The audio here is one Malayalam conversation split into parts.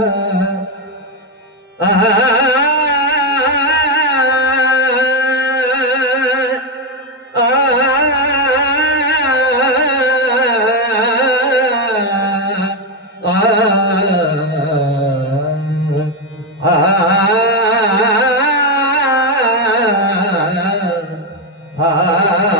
ah, ah, ah.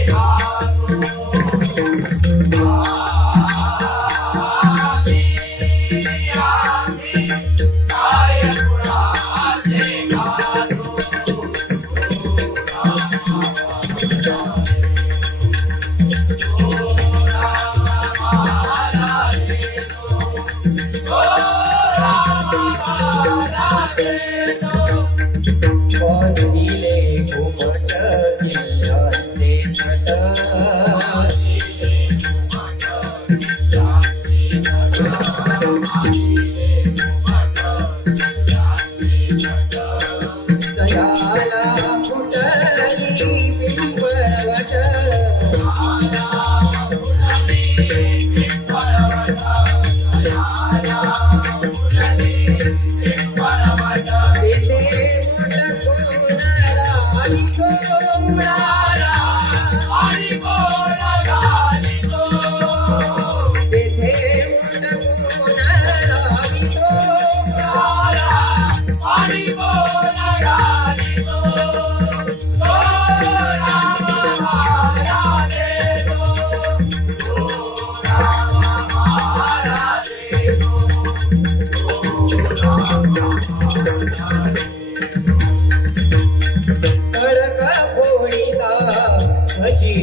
Thank you.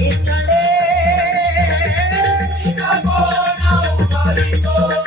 Isale, Kapo na umarito.